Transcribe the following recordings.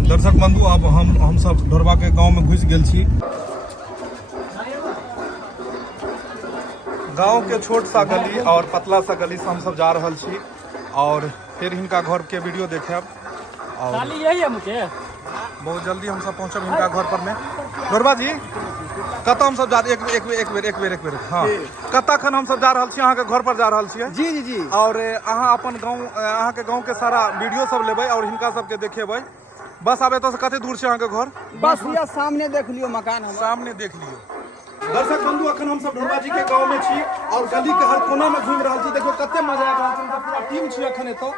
दर्शक बंधु अब हम सब ढोरबा के गांव में घुस गेल छी। गांव के छोट सा गली और पतला सा गली से हम सब जा रहल छी और फिर इनका घर के वीडियो देखेब और यही है मुझे बहुत जल्दी हम सब पहुंचब इनका घर पर में। ढोरबा जी कत हम सब जा एक बेर हाँ कत खन हम सब जा रहल छी, अहाँ के घर पर जा रहल छियै। जी जी जी और अहाँ अपन गांव अहाँ के गांव के सारा वीडियो सब लेबै और हिनका सब के देखेबै। बस आबे तो कते दूर छै अहाँ के घर? बस ये सामने देख लियो मकान हम सामने देख लियो। दर्शक बंधु अखन हम सब ढोरबा जी के गांव में छी और गली के हर कोना में घूम रहल छी। देखियो कते मजा आ रहल छै, पूरा टीम छी अखन एतो।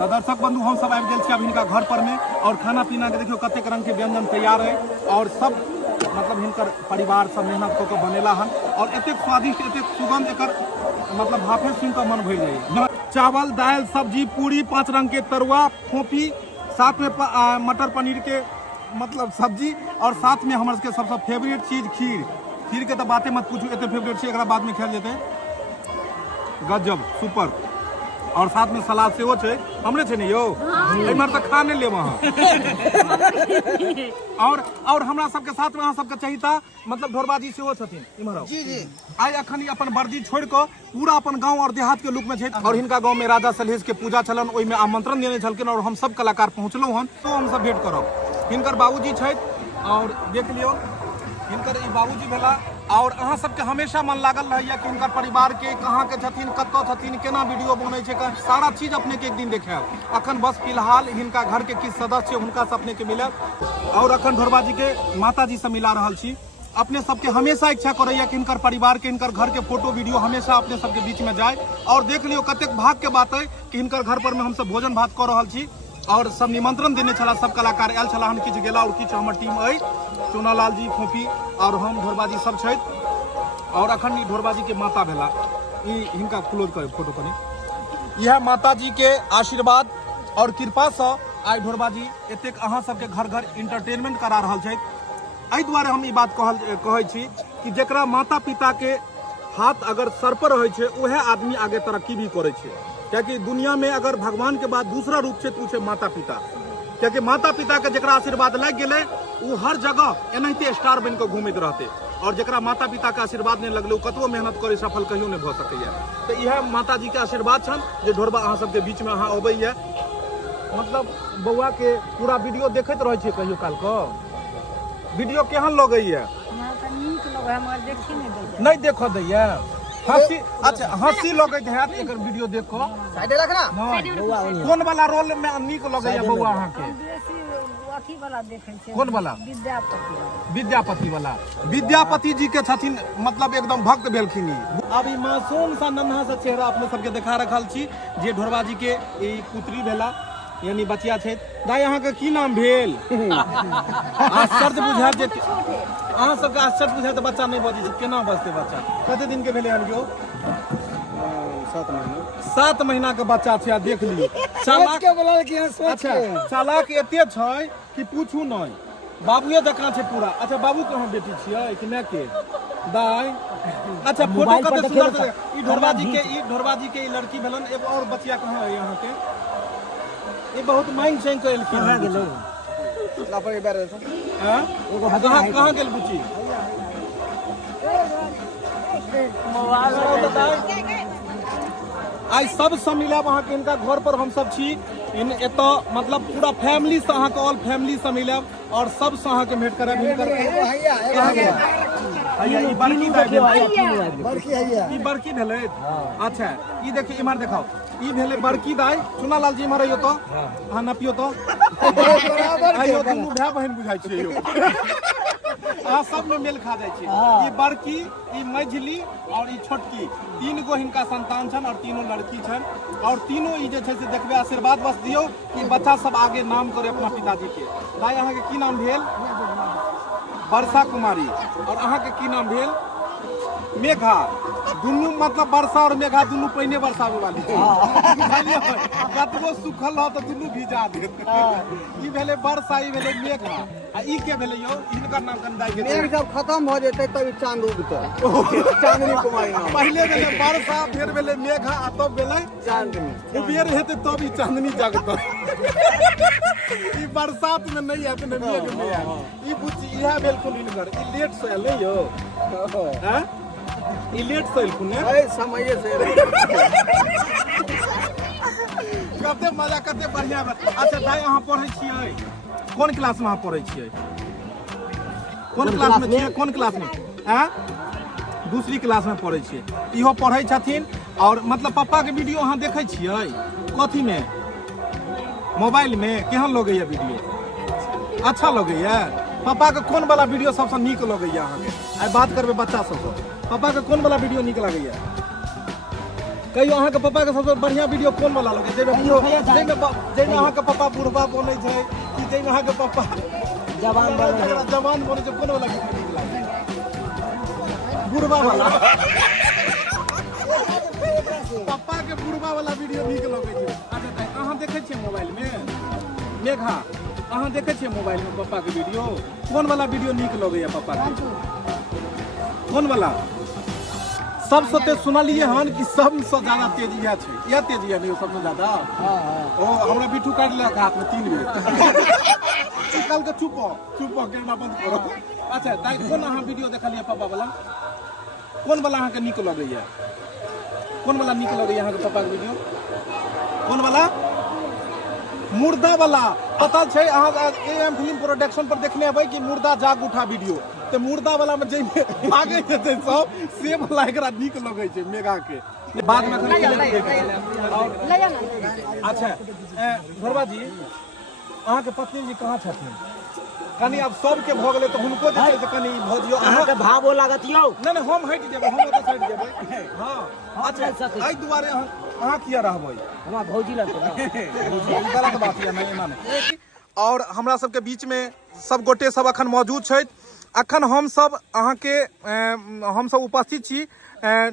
दर्शक बंधु हम सब आबि गेल छी अब हिनका घर पर में और खाना पीना के देखियो कते रंग के व्यंजन तैयार है और सब मतलब हिनकर परिवार सब मेहनत कऽ के बनेला हन और एते स्वादिष्ट एते सुगंध एकर मतलब भाफे सुन के मन भरि जाइए। चावल दाल सब्जी पूरी 5 रंग के तरुआ फोफी साथ में मटर पनीर के मतलब सब्जी और साथ में हमारे के सबसे फेवरेट चीज खीर के तो बातें मत पूछू, एते फेवरेट चीज एक बाद में खायल जेते गजब सुपर। और साथ में सलाद सेहो छै, हमरे छै ने यो एमहर तक खा नहीं लेब अहाँ। और हमरा सबके साथ में अहाँ सबके चाहिता मतलब ढोरबा जी सेहो छथिन इमहर जी जी। आइ अखन अपन वर्दी छोड़ के पूरा अपन गांव और देहात के लोक में छै और हिनका गांव में राजा सलहेश के पूजा चलन ओहि में आमंत्रण देने छलखिन और हम सब कलाकार पहुंचलौ हन तो हम सब भेंट करब। हिनकर बाबूजी छथि और देख लियो हिनकर ई बाबूजी भेला और अहाँ सबके हमेशा मन लागल रहैया कि हुनकर परिवार के कहाँ के छथिन कतऽ छथिन केना वीडियो बनै छै सारा चीज अपने के एक दिन देखायब। अखन बस फिलहाल हिनका घर के किछु सदस्य हुनका से अपने के मिलब और अखन ढोरबा जी के माता जी से मिला रहल छी। अपने सबके हमेशा इच्छा करैया कि हिनकर परिवार के हिनकर घर के फोटो वीडियो हमेशा अपने सबके बीच में जाए और देख लियो कतेक भाग के बात है कि हिनकर घर पर में हम सब भोजन भात कर रहल छी और सब निमंत्रण देने छला, सब कलाकार आयल छला हन, किछु गेला और किछु हमर टीम अइ चुनालाल जी फोफी और हम ढोरबा जी सब छथि। और अखन ई ढोरबा जी के माता भेला ई हिनका क्लोज करे फोटो कनी। यह माता जी के आशीर्वाद और कृपा से आइ ढोरबा जी एतेक अहाँ सबके घर घर इंटरटेनमेंट करा रहल छथि। एहि दुआरे हम ई बात कहै छी कि जेकरा माता पिता के हाथ अगर सर पर रहै छै उहे आदमी आगे तरक्की भी करै छै। क्योंकि दुनिया में अगर भगवान के बाद दूसरा रूप छै तो छै माता पिता। क्योंकि माता पिता के जेकरा आशीर्वाद लग गेलै वो हर जगह एनाहिते स्टार बन के घूमैत रहते और जेकरा माता पिता के आशीर्वाद नहीं लगले कतबो मेहनत करे सफल कहियो नहीं भ सकैया। तो यह माता जी के आशीर्वाद छन जे ढोरबा अहाँ सबके बीच में अहाँ अबैया। मतलब बौआ के पूरा वीडियो देखैत रहै छै कहियो काल क वीडियो केहन लगैया? नहीं देख दैया हंसी अच्छा हंसी लगैत हैत एकर वीडियो देख के साइड रखना कोन वाला रोल में नीक लगैया बौआ अहाँ के? अथी वाला देखै छै कोन वाला? विद्यापति वाला। विद्यापति जी के छथिन मतलब एकदम भक्त भेलखिन। अब ई मासूम सा नन्हा सा चेहरा अपने सबके देखा रखल छी जे ढोरबा जी के ई पुत्री भेला यानी बचिया छै। दाई अहाँ के की नाम भेल? आश्चर्य बुझायत जे अहाँ सबके आश्चर्य बुझायत त बच्चा नहीं बजै छै, केना बजतै बच्चा? कते दिन के भेलै हन यो? 7 महीना के बच्चा छै। आ देख लियो चालाक के बोलल कि अच्छा चालाक एते छै कि पूछू नहीं, बाबूए जकां छै पूरा। अच्छा बाबू के अहाँ बेटी छियै कि नै के? दाई अच्छा फोटो कते सुंदर छै। ई ढोरबा जी के ई लड़की भेलन। एगो और बचिया कहां है यहाँ के? ये बहुत माइंड सेंग के एलखिन कहां गेलै लापर ए बारे हां एगो कहां गेल बुची मोबाइल आई सब से मिलब अहाँ के इनका घर पर हम सब छी इन एतो मतलब पूरा फैमिली से अहाँ के ऑल फैमिली से मिलब और सब से अहाँ के भेंट करब। हिनकर हैया ई बड़की दाई ई बड़की भेलै। अच्छा ई देखिए इमहर देखाओ ई भेले बड़की दाई। चुनालाल जी इमहर आइयो तो अहाँ नपियो तो आइयो दुनू भाई बहन बुझाई छै यो अहाँ सब में मेल खा जाय छै। ई बड़की ई मझली और ई छोटकी 3 गो हिनका संतान छन और तीनों लड़की छन और तीनों ई जे छै से देखबे आशीर्वाद बस दियो कि बच्चा सब आगे नाम करे अपना पिताजी के। दाई अहाँ के की नाम भेल? वर्षा कुमारी। और अहाँ के की नाम भेल? मेघा। दुनू मतलब वर्षा और मेघा दुनू पहिने वर्षा वाली कतबो सुखल हो तो दुनू भिजा देत। ई भेले वर्षा ई भेले मेघा। आ ई के भेलै यो इनकर नाम कन दाई के मेघ जब खत्म हो जेतै तब चांद उगतै चांदनी कुमारी नाम पहले भेलै वर्षा फिर भेलै मेघा आ तब भेलै चांदनी उबेर हेतै तब ई चांदनी जगतै ई बरसात में नहीं आते ने मेघ में आते ई बुच्ची इहा भेलखुन इनकर ई लेट से एलै यो हैं ई लेट से एलखुन ने अरे समय से कते मजा कते बढ़िया बात अच्छा भाई अहाँ पढ़ै छियै कोन क्लास में अहाँ पढ़ै छियै कोन क्लास में छियै कोन क्लास में हैं दूसरी क्लास में पढ़ै छियै इहो पढ़ै छथिन और मतलब पप्पा के वीडियो अहाँ देखै छियै कथी में मोबाइल में केहन लगैया वीडियो अच्छा लगैया पापा के कोन वाला वीडियो सबसे नीक लगैया अहाँ के आइ बात करबै बच्चा सबसे पापा के कोन वाला वीडियो नीक लगैया कहियो अहाँ के पापा के सबसे बढ़िया वीडियो कोन वाला लगे जैमे अहाँ के पापा बुढ़बा बोलै छै कि जैमे अहाँ के पापा जवान बोलै छै कोन वाला वीडियो नीक लागे बुढ़बा वाला पापा के बुढ़बा वाला वीडियो नीक लगे छै अच्छा त अहाँ देखै छियै मोबाइल में मेघा अहाँ देखै छियै मोबाइल में पापा के वीडियो कोन वाला वीडियो नीक लगैया पापा के कोन वाला सबसे तेज सुनलिए हन कि सबसे ज्यादा तेज यह छै यह तेज यह नहीं सबसे ज्यादा ओ हमरा बिट्ठू काट ले हाथ में 3 बेर कल के चुप कैमरा बंद करो अच्छा ताई कोन अहाँ वीडियो देखलिए पापा वाला कोन वाला अहाँ के नीक लगैया कोन वाला नीक लगैया अहाँ के पापा के वीडियो कोन वाला मुर्दा वाला पता छै अहाँ एएम फिल्म प्रोडक्शन पर देखने हेबै कि मुर्दा जाग उठा वीडियो तो मुर्दा वाला में जे भागे छै सब से वाला एकरा नीक लगै छै मेगा के बाद में अच्छा धरवा जी अहाँ के पत्नी जी कहाँ छथिन कनी अब सबके भ गेलै तो हुनको जे छै से कनी भजियो अहाँ के भावो लागत यौ नहीं हम हट जेबै हम ओतऽ हट जेबै हां अच्छा एहि दुआरे अहाँ किया रहबै हमरा भौजी लगतै गलत बात या नहीं माने और हमरा सबके बीच में सब गोटे सब अखन मौजूद छै अखन हम सब अहाँ के हम सब उपस्थित छी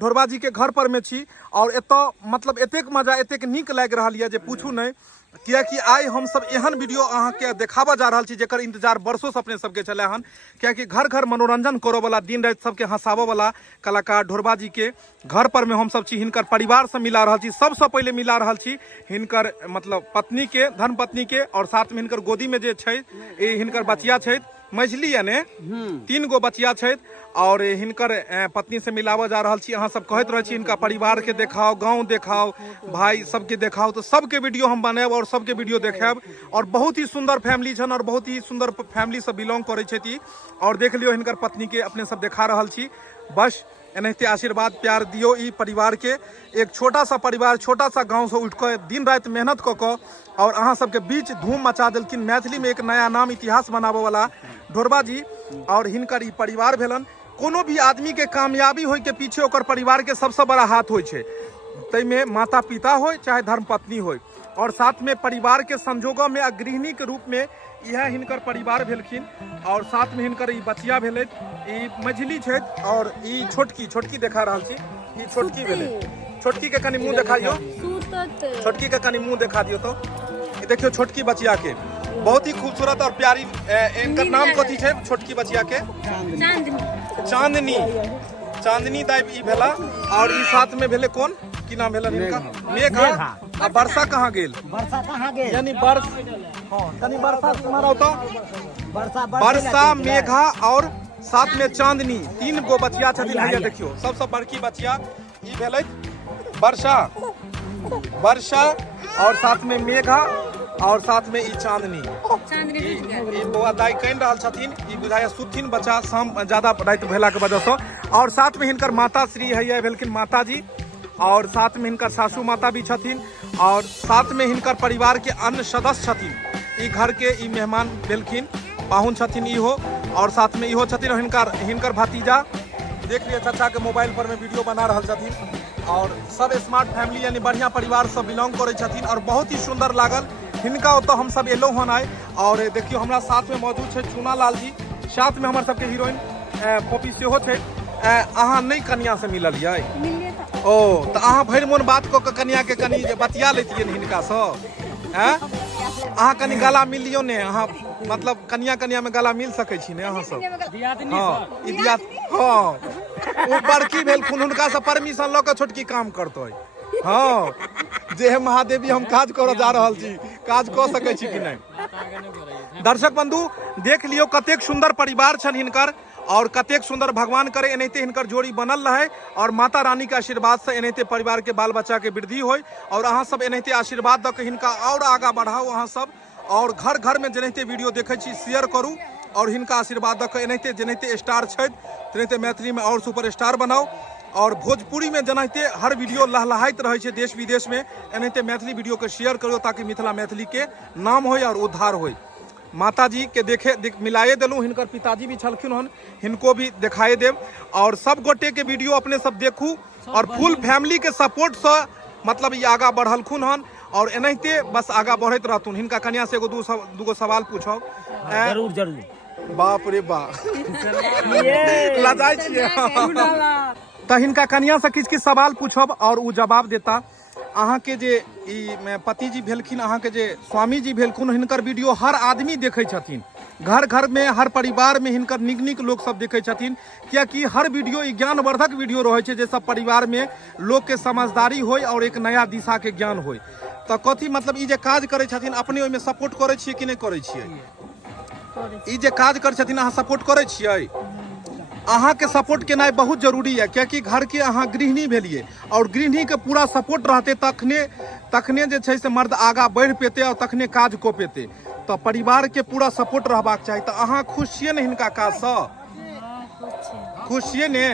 ढोरबा जी के घर पर में छी और एतऽ मतलब एतेक मजा एतेक नीक लागि रहल यऽ जे पूछू नहीं कियाकि आइ हम सब एहन वीडियो अहाँ के देखाबऽ जा रहल छी जेकर इंतजार वर्षों से अपने सबके चले हन कियाकि घर घर मनोरंजन करऽ वाला दिन राति सबके हंसाबऽ वाला कलाकार ढोरबा जी के घर पर में हम सब छी हिनकर परिवार से मिला रहल छी सबसे पहले मिला रहल छी हिनकर मतलब पत्नी के धर्म पत्नी के और साथ में हिनकर गोदी में जे छै हिनकर बचिया छै मझली यानी 3 गो बचिया छै और हिनकर पत्नी से मिलावा जा रहल छी अहाँ सब कहैत रहै छी हिनका परिवार के देखाओ गांव देखाओ भाई सबके देखाओ तो सबके वीडियो हम बनाएब और सबके वीडियो देखाएब और बहुत ही सुंदर फैमिली छन और बहुत ही सुंदर फैमिली से बिलोंग करै छथि और देख लियो हिनकर पत्नी के अपने सब देखा रहल छी बस एनाहिते आशीर्वाद प्यार दियो ई परिवार के एक छोटा सा परिवार छोटा सा गांव से उठ कर दिन रात मेहनत क के और अहाँ सबके बीच धूम मचा देलखिन मैथिली में एक नया नाम इतिहास बनाबे वाला ढोरबा जी और हिनकर ई परिवार भेलन कोनो भी आदमी के कामयाबी होय के पीछे ओकर परिवार के सबसे बड़ा हाथ होय छै तैमे माता पिता होय चाहे धर्म पत्नी होय और साथ में परिवार के संजोगों में गृहिणी के रूप में यह हिनकर परिवार भेलखिन और साथ में हिनकर ई बचिया भेलै ई मझली छै और ई छोटकी देखा रहल छी ई छोटकी भेलै छोटकी के कनी मुंह दिखाइयो छोटकी के कनी मुंह दिखा दियो तो देखियो छोटकी बचिया के बहुत ही खूबसूरत और प्यारी इनका नाम कथी छै छोटकी बचिया के चांदनी दाई ई भेला और ई साथ में भेले कौन की नाम भेला इनका मेघा आ वर्षा कहाँ गेल यानी वर्षा सुना रहो तो वर्षा मेघा और साथ में चांदनी 3 गो बचिया छथिन भैया देखियो सबसे बड़की बचिया ई भेलै वर्षा और साथ में मेघा और साथ में ई चांदनी ई बौआ दाई कइन रहल छथिन ई बुझाया सुथिन बच्चा शाम ज्यादा रात भेला के वजह से और साथ में हिनकर माता श्री हैया भेलखिन माता जी और साथ में हिनकर सासू माता भी छथिन और साथ में हिनकर परिवार के अन्य सदस्य छथिन ई घर के ई मेहमान भेलखिन पाहुन छथिन इहो और साथ में इहो छथिन हिनकर भतीजा देख लिया चाचा के मोबाइल पर में वीडियो बना रहल छथिन और सब स्मार्ट फैमिली यानी बढ़िया परिवार से बिलोंग करे छथिन और बहुत ही सुंदर लागल हिनका ओतऽ हम सब एलो हन आइ और देखियो हमरा साथ में मौजूद छै चुना लाल जी साथ में हमर सबके हीरोइन पॉपी सेहो छै अहाँ नहीं कन्या से मिलल यै ओ तऽ अहाँ भरि मोन बात कऽ के कन्या के कनी जे बतिया लेतियै हिनका से हैं अहाँ कनी गला मिलियो ने अहाँ मतलब कनिया कनिया में गला मिल सकै छी ने अहाँ सब हाँ इदियात हाँ ओ बड़की भेल खून हुनका से परमिशन लऽ के छोटकी काम करतै हाँ जे महादेवी हम काज करऽ जा रहल छी काज कऽ सकै छी कि नहीं। दर्शक बंधु देख लियो कतेक सुंदर परिवार छन हिनकर और कतेक सुंदर भगवान करे एनाहिते हिनकर जोड़ी बनल रहे और माता रानी के आशीर्वाद से एनाहिते परिवार के बाल बच्चा के वृद्धि होय और अहाँ सब एनाहिते आशीर्वाद दऽ के हिनका और आगा बढ़ाओ अहाँ सब और घर घर में जेनाहिते वीडियो देखै छी शेयर करू और हिनका आशीर्वाद दऽ के एनाहिते जेनाहिते स्टार छथि तेनाहिते मैथिली में और सुपर स्टार बनाओ और भोजपुरी में जेनाहिते हर वीडियो लहलहाइत रहे छै देश विदेश में एनाहिते मैथिली वीडियो के शेयर करियो ताकि मिथिला मैथिली के नाम होय और उद्धार होय। माता जी के मिलाए दिलूँ हिनकर पिताजी भी छलखिन हन हिनको भी दिखाए देव और सब गोटे के वीडियो अपने सब देखू और फुल फैमिली के सपोर्ट से मतलब ये आगा बढ़लखुन हन और एनाहिते बस आगा बढ़त रहथुन। हिनका कन्या से एगो दूगो सवाल पूछब। जरूर जरूर। बाप रे बाप लजाई छियै तऽ हिनका कन्या से किछु सवाल पूछब और उ जवाब देता। अहाँ के जे पति जी भेलखिन अहाँ के जे स्वामी जी भेलखुन हिनकर वीडियो हर आदमी देखै छथिन घर घर में हर परिवार में हिनकर नीक नीक लोग सब देखै छथिन कियाकि हर वीडियो ज्ञानवर्धक वीडियो रहै छै जे सब परिवार में लोग के समझदारी होय और एक नया दिशा के ज्ञान होय। तऽ कथी मतलब ई जे काज करै छथिन अपने ओहिमे सपोर्ट करै छियै कि नहीं करै छियै? ई जे काज करै छथिन अहाँ सपोर्ट करै छियै? अहाँ के सपोर्ट केनाइ बहुत जरूरी है क्योंकि घर के अहाँ गृहिणी भेलिए और गृहिणी के पूरा सपोर्ट रहते तखने जे छै से मर्द आगा बढ़ पेते और तखने काज कऽ पेते। तो परिवार के पूरा सपोर्ट रहबाक चाही। तो अहाँ खुश छियै ने हिनका काज से? खुश छियै ने?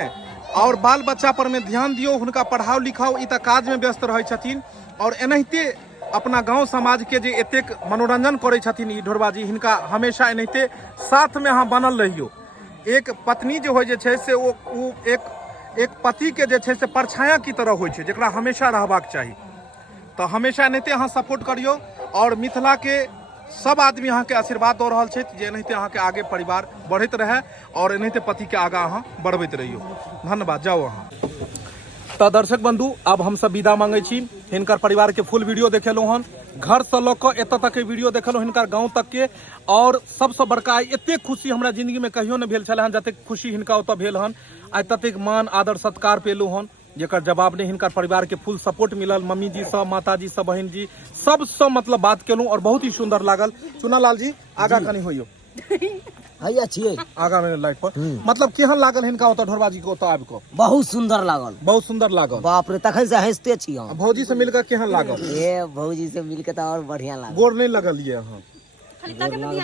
और बाल बच्चा पर में ध्यान दियो हुनका पढ़ाओ लिखाओ ई तऽ काज में व्यस्त रहै छथिन और एनाहिते अपना गांव समाज के जे एतेक मनोरंजन करै छथिन ई ढोरबाजी हिनका हमेशा एनाहिते साथ में अहाँ बनल रहियो। एक पत्नी जो होय छै से वो एक पति के जे छै से परछाया की तरह होय छै जेकरा हमेशा रहबाक चाही। तो हमेशा एनाहिते अहाँ सपोर्ट करियो और मिथिला के सब आदमी अहाँ के आशीर्वाद दऽ रहल छथि जे एनाहिते अहाँ के आगे परिवार बढ़ैत रहे और एनाहिते पति के आगा अहाँ बढ़बैत रहियो। धन्यवाद। जाओ अहाँ। तो दर्शक बंधु अब हम सब विदा मांगे छी। हिनकर परिवार के फुल वीडियो देखेलहुँ हन घर से लऽ कऽ एतऽ तक के वीडियो देखलहुँ हिनकर गाँव तक के और सबसे बड़का एतेक खुशी हमरा जिंदगी में कहियो नहीं भेल छल हन जतेक खुशी हिनका ओतऽ भेल हन। आइ ततेक मान आदर सत्कार पेलहुँ हन जेकर जवाब नहीं। हिनकर परिवार के फुल सपोर्ट मिलल मम्मी जी से माता जी से बहन जी सबसे मतलब बात केलहुँ और बहुत ही सुंदर लागल। चुनालाल जी आगा कनी होइयो हैया छियै आगा में लाइट पर मतलब केहन लागल हिनका ओतऽ ढोरबाजी के ओतऽ आबि कऽ? बहुत सुंदर लागल। बहुत सुंदर लागल। बाप रे तखन से हंसते छी हम। भौजी से मिलकर केहन लागल? ए भौजी से मिलके तो और बढ़िया लागल। गोर नहीं लगलिए अहाँ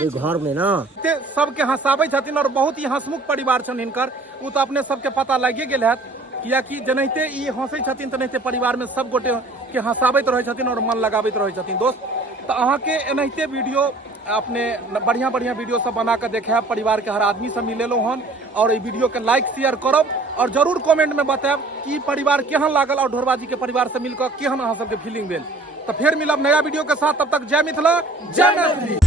घर में ना सबके हंसाबै छथिन और बहुत ही हंसमुख परिवार छन हिनकर। उ तो अपने सबके पता लागे गेल हैत कियाकि जेनाहिते ई हंसै छथिन तेनाहिते परिवार में सब गोटे के हंसाबैत रहै छथिन और मन लगाबैत रहै छथिन। दोस्त तो अहाँ के एनाहिते वीडियो अपने बढ़िया बढ़िया वीडियो सब बना के देखाब परिवार के हर आदमी से मिलेलहुँ हन और वीडियो के लाइक शेयर करब और जरूर कमेंट में बताएब कि परिवार केहन लागल और ढोरबाजी के परिवार से मिलकर केहन अहाँ सबके फीलिंग भेल। तो फिर मिलब नया वीडियो के साथ। तब तक जय मिथिला जय मैथिली।